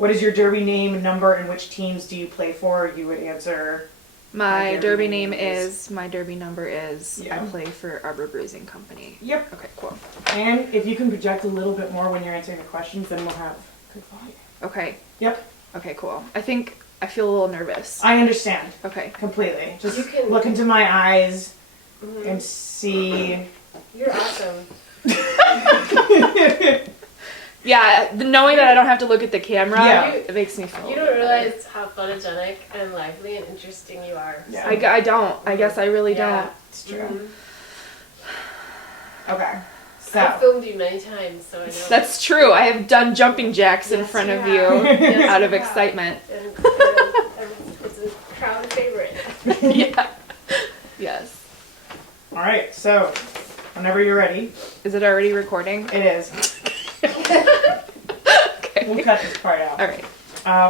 What is your derby name, number, and which teams do you play for? You would answer... My derby name is, my derby number is, Yeah. I play for Arbor Bruising Company. Yep. Okay, cool. And if you can project a little bit more when you're answering the questions, then we'll have good volume. Okay. Yep. Okay, cool. I think I feel a little nervous. I understand. Okay. Completely. Just You can- look into my eyes and see... You're awesome. Yeah, knowing that I don't have to look at the camera, Yeah. it makes me feel... You don't realize how photogenic and lively and interesting you are. Yeah. I don't. I guess I really Yeah. don't. It's true. Mhm. Okay. I've So... filmed you many times, so I know. That's true. I have done jumping jacks in Yes, front of you you have. Yes, out of you have. excitement. And it's a crowd favorite. Yeah. Yes. All right. So, whenever you're ready, Is it already recording? it is. Okay. We'll cut this part out. All right.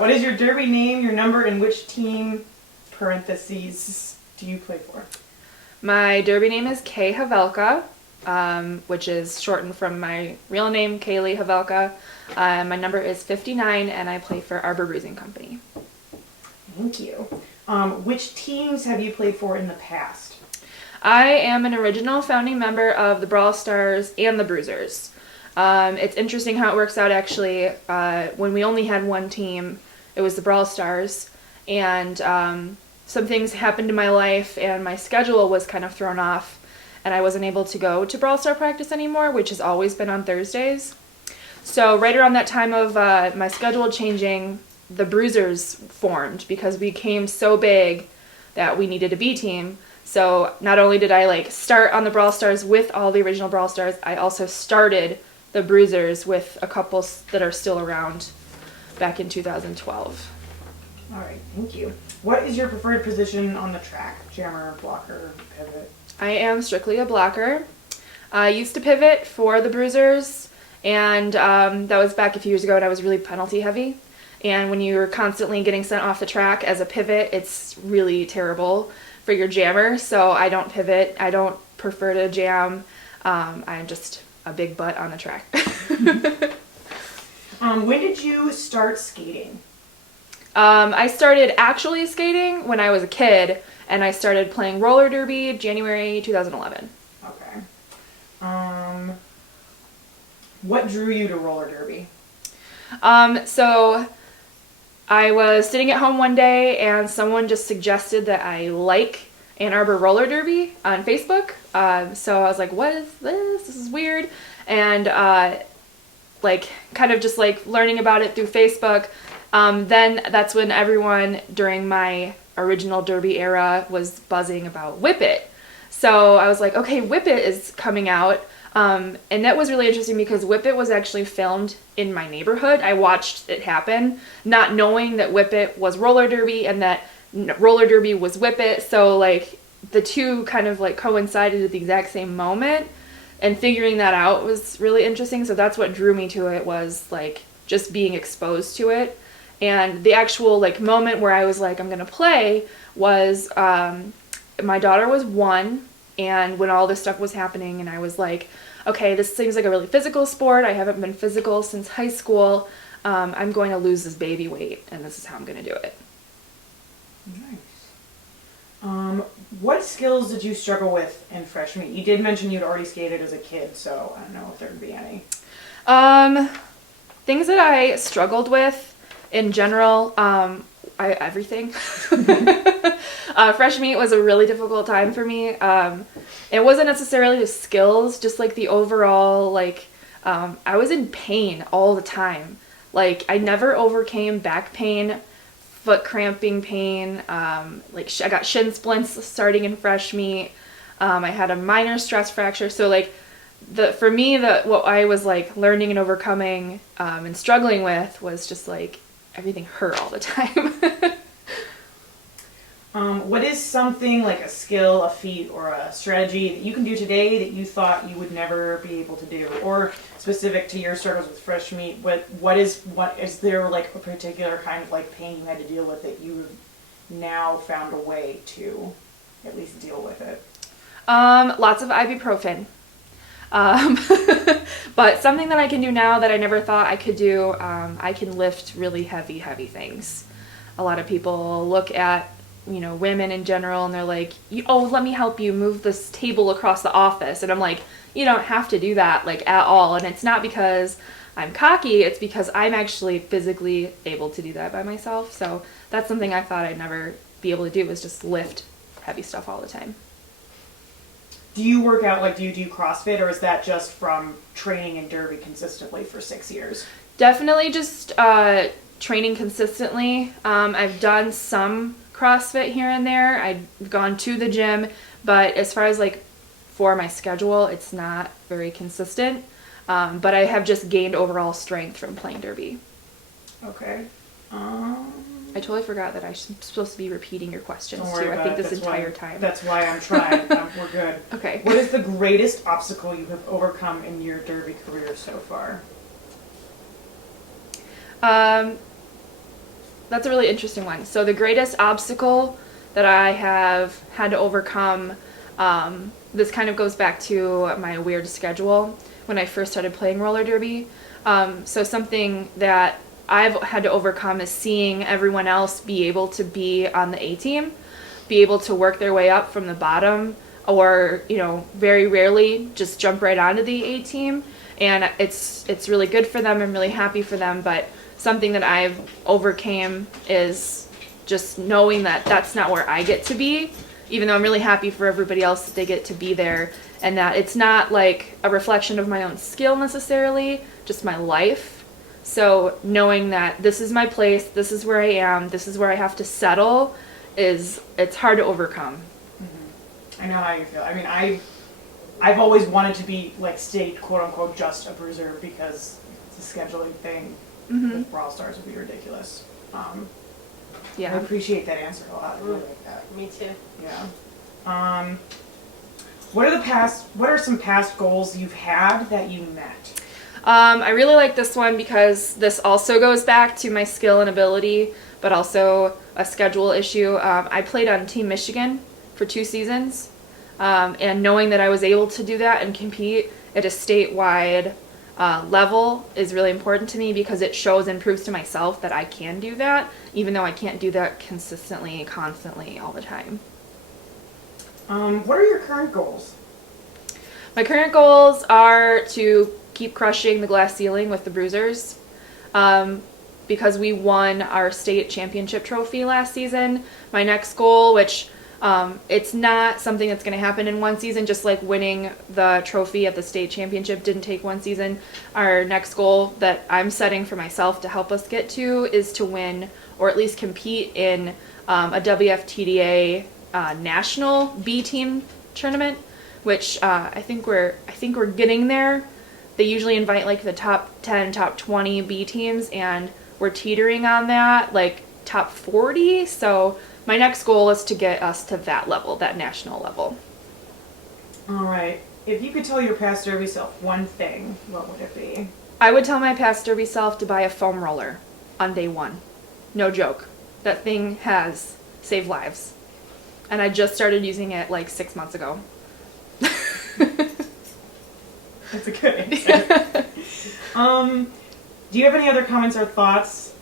What is your derby name, your number, and which team, parentheses, do you play for? My derby name is KHavelka, which is shortened from my real name, KHavelka. My number is 59, and I play for Arbor Bruising Company. Thank you. Which teams have you played for in the past? I am an original founding member of the Brawl Stars and the Bruisers. It's interesting how it works out, actually. When we only had one team, it was the Brawl Stars, and some things happened in my life, and my schedule was kind of thrown off, and I wasn't able to go to Brawl Star practice anymore, which has always been on Thursdays. So right around that time of my schedule changing, the Bruisers formed because we became so big that we needed a B team. So not only did I start on the Brawl Stars with all the original Brawl Stars, I also started the Bruisers with a couple that are still around back in 2012. All right, thank you. What is your preferred position on the track? Jammer, blocker, pivot? I am strictly a blocker. I used to pivot for the Bruisers, and that was back a few years ago, and I was really penalty heavy. And when you're constantly getting sent off the track as a pivot, it's really terrible for your jammer, so I don't pivot. I don't prefer to jam. I'm just a big butt on the track. When did you start skating? I started actually skating when I was a kid, and I started playing roller derby January 2011. Okay. What drew you to roller derby? So I was sitting at home one day, and someone just suggested that I like Ann Arbor roller derby on Facebook. So I was like, what is this? This is weird. And kind of just learning about it through Facebook. Then that's when everyone during my original derby era was buzzing about Whip It. So I was like, okay, Whip It is coming out. And that was really interesting because Whip It was actually filmed in my neighborhood. I watched it happen, not knowing that Whip It was roller derby and that roller derby was Whip It. So the two kind of coincided at the exact same moment, and figuring that out was really interesting. So that's what drew me to it, was just being exposed to it. And the actual moment where I was like, I'm gonna play, was my daughter was 1, and when all this stuff was happening, and I was like, okay, this seems like a really physical sport. I haven't been physical since high school. I'm going to lose this baby weight, and this is how I'm gonna do it. Nice. What skills did you struggle with in fresh meat? You did mention you'd already skated as a kid, so I don't know if there would be any. Things that I struggled with in general, everything. Fresh meat was a really difficult time for me. It wasn't necessarily the skills, just the overall, I was in pain all the time. I never overcame back pain, foot cramping pain. I got shin splints starting in fresh meat. I had a minor stress fracture. So for me, what I was learning and overcoming and struggling with was just everything hurt all the time. What is something a skill, a feat, or a strategy that you can do today that you thought you would never be able to do, or specific to your struggles with fresh meat? What is there a particular kind of pain you had to deal with that you've now found a way to at least deal with it? Lots of ibuprofen. But something that I can do now that I never thought I could do, I can lift really heavy things. A lot of people look at, women in general and they're like, oh, let me help you move this table across the office. And I'm like, you don't have to do that, like, at all. And it's not because I'm cocky, it's because I'm actually physically able to do that by myself. So that's something I thought I'd never be able to do, was just lift heavy stuff all the time. Do you work out, like, do you do CrossFit, or is that just from training in Derby consistently for 6 years? Definitely just training consistently. I've done some CrossFit here and there. I've gone to the gym, but as far as like for my schedule, it's not very consistent. But I have just gained overall strength from playing Derby. Okay. I totally forgot that I'm supposed to be repeating your questions Don't worry too. I about think it. this entire time. That's why I'm trying. We're good. Okay. What is the greatest obstacle you have overcome in your Derby career so far? That's a really interesting one. So the greatest obstacle that I have had to overcome, this kind of goes back to my weird schedule when I first started playing roller derby. So something that I've had to overcome is seeing everyone else be able to be on the A team, be able to work their way up from the bottom, or, very rarely just jump right onto the A team. And it's really good for them. I'm really happy for them. But something that I've overcame is just knowing that that's not where I get to be, even though I'm really happy for everybody else that they get to be there, and that it's not like a reflection of my own skill necessarily, just my life. So knowing that this is my place, this is where I am, this is where I have to settle, it's hard to overcome. Mm-hmm. I know how you feel. I mean, I've always wanted to be, like, stay, quote unquote, just a bruiser, because it's a scheduling thing. Mm-hmm. With Brawl Stars would be ridiculous. Yeah. I appreciate that answer a lot. I really like that. Me too. Yeah. What are some past goals you've had that you met? I really like this one because this also goes back to my skill and ability, but also a schedule issue. I played on Team Michigan for 2 seasons, and knowing that I was able to do that and compete at a statewide level is really important to me, because it shows and proves to myself that I can do that, even though I can't do that consistently, constantly, all the time. What are your current goals? My current goals are to keep crushing the glass ceiling with the Bruisers. Because we won our state championship trophy last season, my next goal, which it's not something that's going to happen in one season, just like winning the trophy at the state championship didn't take one season. Our next goal that I'm setting for myself to help us get to is to win, or at least compete in a WFTDA national B team tournament, which I think we're getting there. They usually invite like the top 10, top 20 B teams, and we're teetering on that, like top 40. So my next goal is to get us to that level, that national level. All right. If you could tell your past Derby self one thing, what would it be? I would tell my past Derby self to buy a foam roller on day 1. No joke. That thing has saved lives. And I just started using it like 6 months ago. That's a good answer. Do you have any other comments or thoughts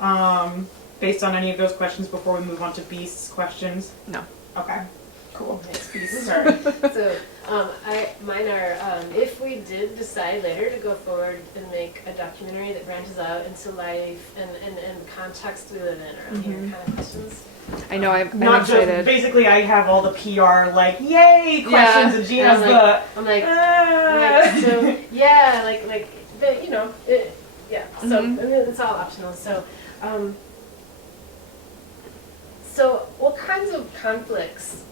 based on any of those questions before we move on to Beast's questions? No. Okay. Cool. Yes. Beast's are. So, mine are, if we did decide later to go forward and make a documentary that branches out into life and context we live in around here, kind of questions. I know, I'm Not excited. just, basically I have all the PR, like, yay, questions, and Gina's I'm like, so, yeah, like, the, yeah, so, Mhm. I mean, it's all optional, so, so what kinds of conflicts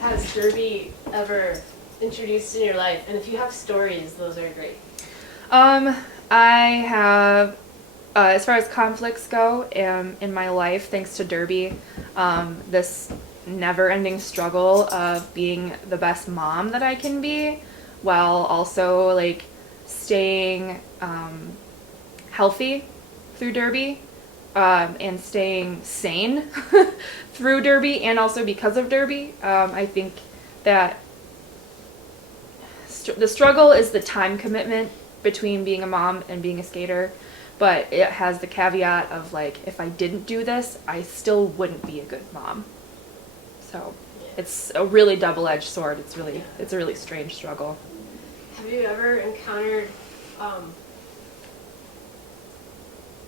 has Derby ever introduced in your life? And if you have stories, those are great. I have, as far as conflicts go, in my life, thanks to Derby, this never-ending struggle of being the best mom that I can be, while also like staying healthy through Derby, and staying sane through Derby, and also because of Derby. I think that the struggle is the time commitment between being a mom and being a skater, but it has the caveat of like, if I didn't do this, I still wouldn't be a good mom. So it's a really double-edged sword. It's a really strange struggle. Have you ever encountered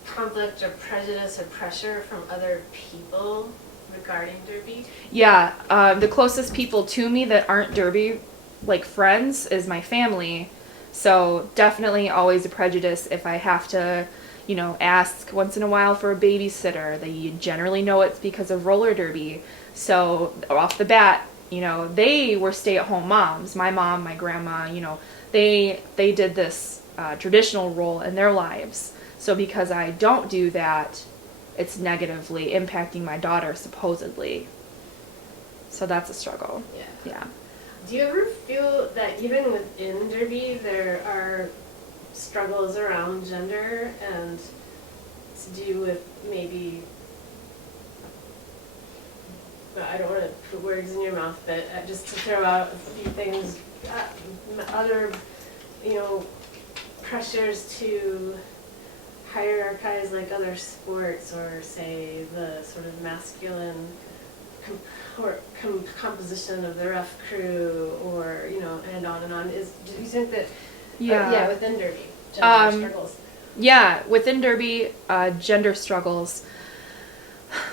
conflict or prejudice or pressure from other people regarding derby? Yeah, the closest people to me that aren't derby, like friends, is my family. So definitely always a prejudice if I have to, ask once in a while for a babysitter. They generally know it's because of roller derby. So off the bat, they were stay-at-home moms. My mom, my grandma, they did this traditional role in their lives. So because I don't do that, it's negatively impacting my daughter, supposedly. So that's a struggle. Yeah. Do you ever feel that even within derby there are struggles around gender and to do with maybe, I don't want to put words in your mouth, but just to throw out a few things, other, pressures to hierarchize like other sports, or say the sort of masculine composition of the ref crew, or and on and on. Do you think that within derby gender struggles? Yeah, within derby gender struggles.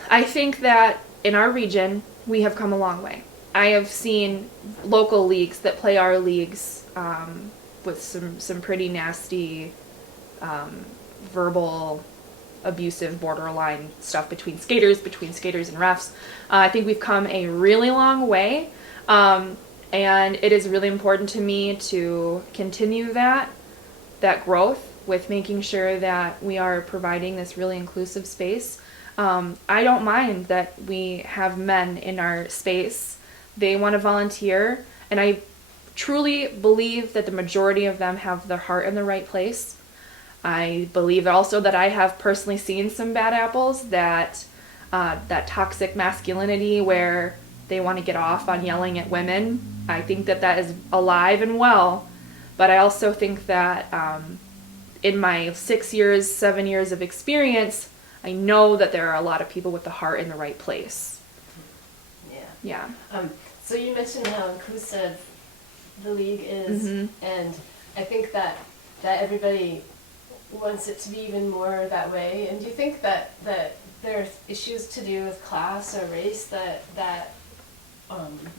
I think that in our region we have come a long way. I have seen local leagues that play our leagues with some pretty nasty verbal, abusive, borderline stuff between skaters and refs. I think we've come a really long way, and it is really important to me to continue that growth with making sure that we are providing this really inclusive space. I don't mind that we have men in our space. They want to volunteer, and I truly believe that the majority of them have their heart in the right place. I believe also that I have personally seen some bad apples, that toxic masculinity where they want to get off on yelling at women. I think that is alive and well, but I also think that in my 7 years of experience, I know that there are a lot of people with the heart in the right place. Yeah. So you mentioned how inclusive the league is, and I think that everybody wants it to be even more that way. And do you think that there are issues to do with class or race that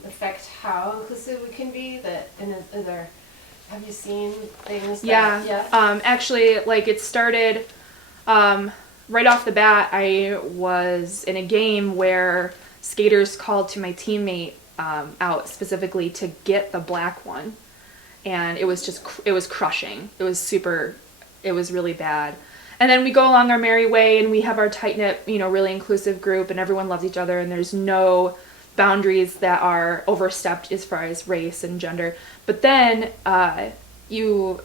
affect how inclusive we can be? Have you seen things? Actually, it started right off the bat. I was in a game where skaters called to my teammate out specifically to get the black one, and it was crushing. It was really bad. And then we go along our merry way, and we have our tight-knit, really inclusive group, and everyone loves each other, and there's no boundaries that are overstepped as far as race and gender. But then you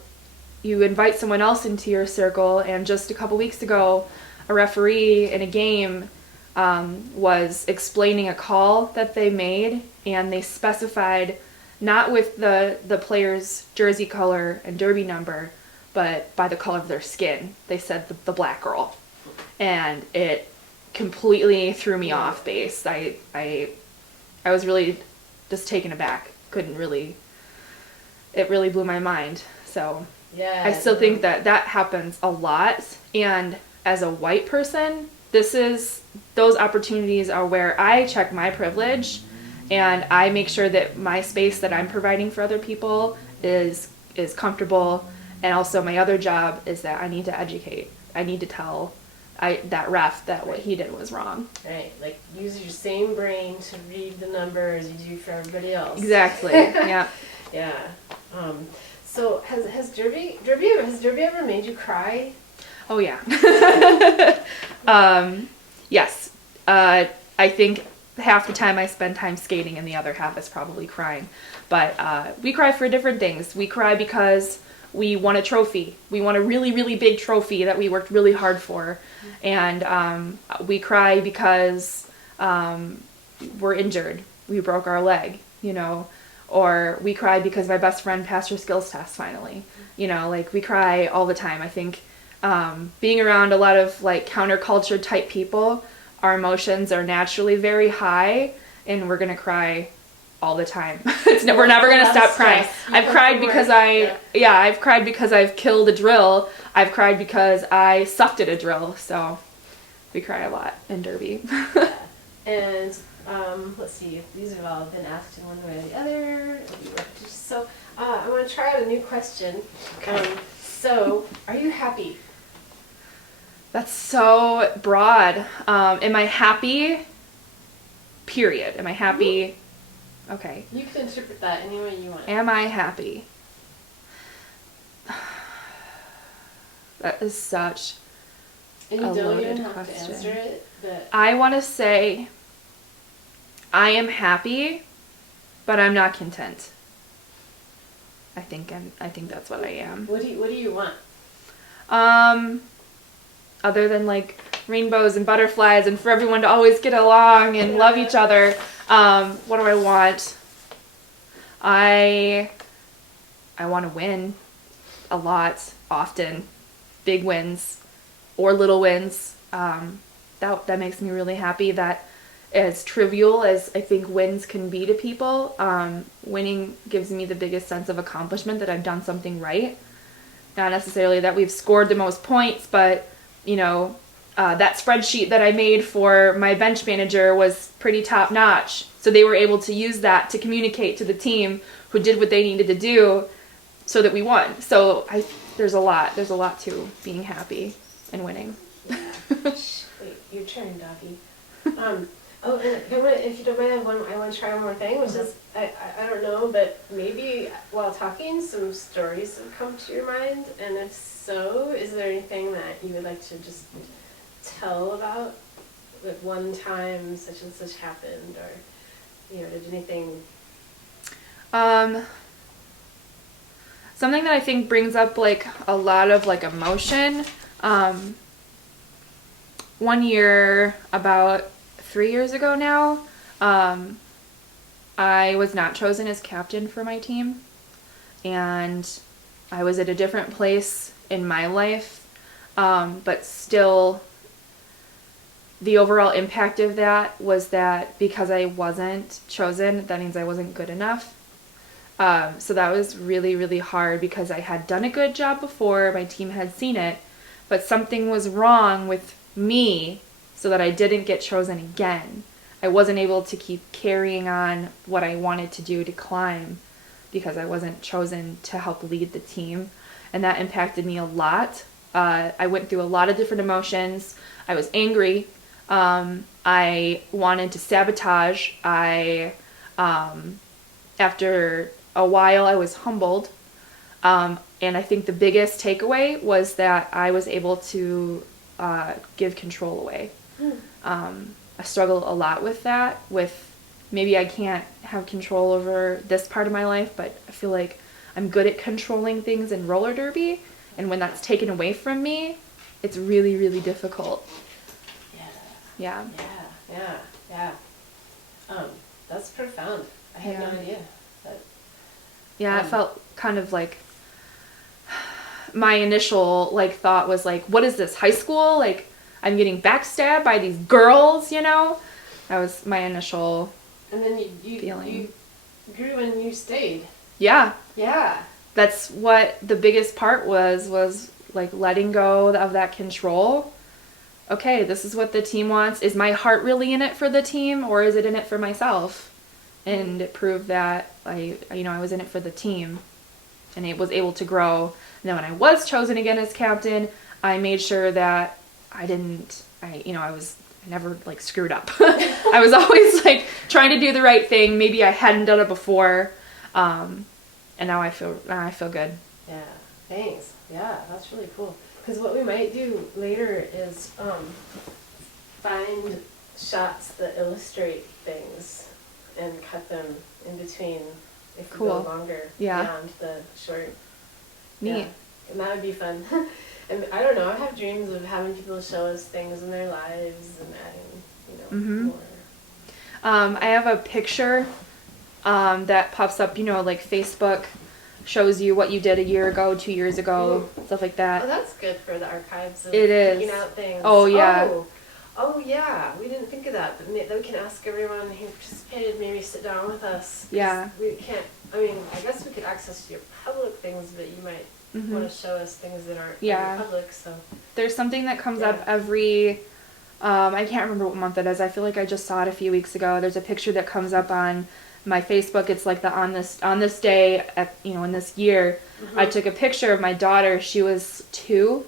invite someone else into your circle, and just a couple weeks ago, a referee in a game was explaining a call that they made, and they specified not with the player's jersey color and derby number, but by the color of their skin. They said the black girl, and it completely threw me off base. I was really just taken aback. It really blew my mind. So I still think that happens a lot, and as a white person, those opportunities are where I check my privilege, and I make sure that my space that I'm providing for other people is comfortable. And also my other job is that I need to educate. I need to tell that ref that what he did was wrong. Right, use your same brain to read the numbers you do for everybody else. Exactly. Yeah. Yeah. So has derby ever made you cry? Oh yeah. Yes. I think half the time I spend time skating, and the other half is probably crying. But we cry for different things. We cry because we won a trophy. We won a really, really big trophy that we worked really hard for. And we cry because we're injured. We broke our leg, or we cried because my best friend passed her skills test finally. You know, like we cry all the time. I think being around a lot of like counterculture type people, our emotions are naturally very high, and we're gonna cry all the time. We're never gonna stop crying. I've cried because I've cried because I've killed a drill. I've cried because I sucked at a drill. So we cry a lot in Derby. And let's see, these have all been asked in one way or the other. So I want to try out a new question. So, are you happy? That's so broad. Am I happy? Period. Am I happy? Okay. You can interpret that any way you want. Am I happy? That is such and you a don't loaded even have question. to answer it, but I want to say I am happy, but I'm not content. I think that's what I am. what do you want? Other than like rainbows and butterflies and for everyone to always get along and love each other, what do I want? I want to win a lot, often, big wins or little wins. That makes me really happy. That as trivial as I think wins can be to people, winning gives me the biggest sense of accomplishment that I've done something right. Not necessarily that we've scored the most points, but you know, that spreadsheet that I made for my bench manager was pretty top notch. So they were able to use that to communicate to the team who did what they needed to do so that we won. So there's a lot to being happy and winning. Wait, your turn, doggy. And if you don't mind, I want to try one more thing, which is, I don't know, but maybe while talking, some stories have come to your mind, and if so, is there anything that you would like to just tell about, like one time such and such happened, or, you know, did anything? Something that I think brings up like a lot of like emotion. One year, about 3 years ago now, I was not chosen as captain for my team, and I was at a different place in my life, but still the overall impact of that was that because I wasn't chosen, that means I wasn't good enough. So that was really, really hard because I had done a good job before, my team had seen it, but something was wrong with me so that I didn't get chosen again. I wasn't able to keep carrying on what I wanted to do to climb because I wasn't chosen to help lead the team, and that impacted me a lot. I went through a lot of different emotions. I was angry. I wanted to sabotage. After a while, I was humbled. And I think the biggest takeaway was that I was able to give control away. I struggle a lot with that, with maybe I can't have control over this part of my life, but I feel like I'm good at controlling things in roller derby, and when that's taken away from me, it's really, really difficult. Yeah. That's profound. I had no idea. Yeah, it felt kind of like my initial like thought was like, what is this, high school? Like I'm getting backstabbed by these girls, you know? That was my initial and then feeling. You grew and you stayed. Yeah. Yeah. That's what the biggest part was like letting go of that control. Okay, this is what the team wants. Is my heart really in it for the team, or is it in it for myself? And it proved that I was in it for the team, and it was able to grow. And then when I was chosen again as captain, I made sure that I never like screwed up. I was always like trying to do the right thing. Maybe I hadn't done it before, and now I feel good. Yeah, thanks. Yeah, that's really cool. Because what we might do later is find shots that illustrate things and cut them in between if we go longer beyond the short. Neat. Yeah. And that would be fun. And I don't know, I have dreams of having people show us things in their lives and adding, more. I have a picture that pops up, like Facebook shows you what you did a year ago, 2 years ago, stuff like Oh, that. that's good for the archives of It is. picking out things. Oh, yeah. Oh, yeah. We didn't think of that, but then we can ask everyone who participated, maybe sit down with us. 'Cause Yeah. We can't, I guess we could access your public things, but you might want to show us things that aren't Yeah. public, so. There's something that comes Yeah. up every, I can't remember what month it is. I feel like I just saw it a few weeks ago. There's a picture that comes up on my Facebook. It's like on this day, in this year, I took a picture of my daughter. She was 2,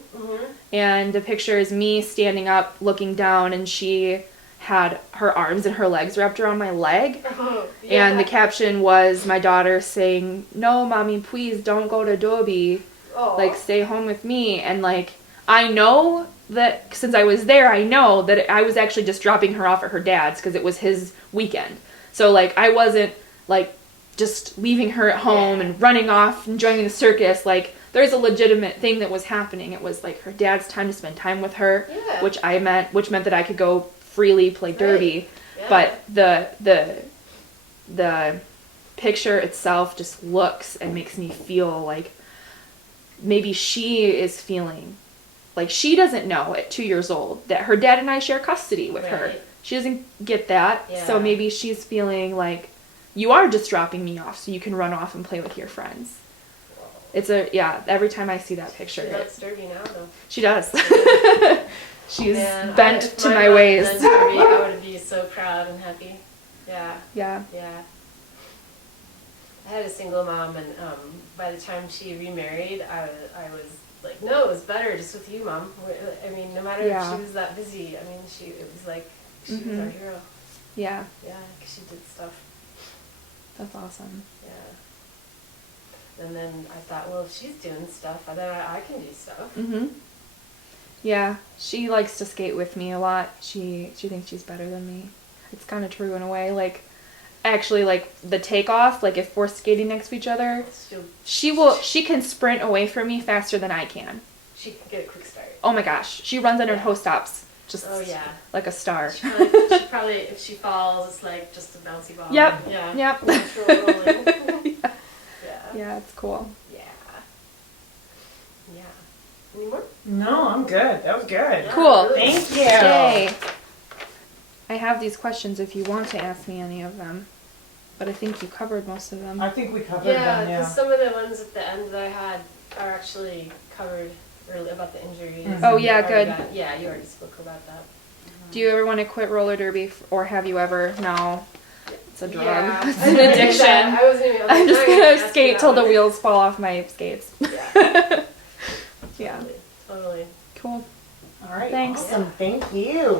and the picture is me standing up, looking down, and she had her arms and her legs wrapped around my leg. Oh, yeah. And the caption was my daughter saying, "No, mommy, please don't go to Dobie. Oh. Like, stay home with me." And like, I know that since I was there, I know that I was actually just dropping her off at her dad's because it was his weekend. So like, I wasn't like just leaving her at home and running off and joining the circus. Like, there's a legitimate thing that was happening. It was like her dad's time to spend time with her, Yeah. which meant that I could go freely play derby. Yeah. But the picture itself just looks and makes me feel like maybe she is feeling like she doesn't know at 2 years old that her dad and I share custody with her. Right. She doesn't get that. Yeah. So maybe she's feeling like you are just dropping me off so you can run off and play with your friends. Every time I see that picture. She loves derby now, though. She does. She's Man, bent if to my my mom ways. done derby, I would be so proud and happy. Yeah. Yeah. Yeah. I had a single mom, and by the time she remarried, I was like, no, it was better just with you, Mom. I mean, no matter Yeah. if she was that busy, it was like she was our hero. Yeah. Yeah, because she did stuff. That's awesome. Yeah. And then I thought, well, if she's doing stuff, then I can do stuff. Mhm. Yeah, she likes to skate with me a lot. She thinks she's better than me. It's kind of true in a way. Like, actually, like the takeoff. Like, if we're skating next to each other, she can sprint away from me faster than I can. She can get a quick start. Oh my gosh, she runs under toe stops just like a star. She probably, if she falls, it's like just a bouncy ball. Yep. Yeah. Yep. Natural rolling. Yeah. Yeah. Yeah, it's cool. Yeah. Yeah. Any more? No, I'm good. That was good. Yeah, Cool. really. Thank you. Yay. I have these questions if you want to ask me any of them, but I think you covered most of them. I think we covered Yeah, them, yeah. because some of the ones at the end that I had are actually covered early about the injuries. Oh, yeah, You already good. yeah, you already spoke about that. Do you ever want to quit roller derby, or have you ever? No. It's a drug. Yeah. It's I an didn't do addiction. that. I wasn't even, I'm just not even gonna asking skate that till the one. wheels fall off my skates. Yeah. Yeah. Totally. Cool. All right, Thanks. awesome. Thank you.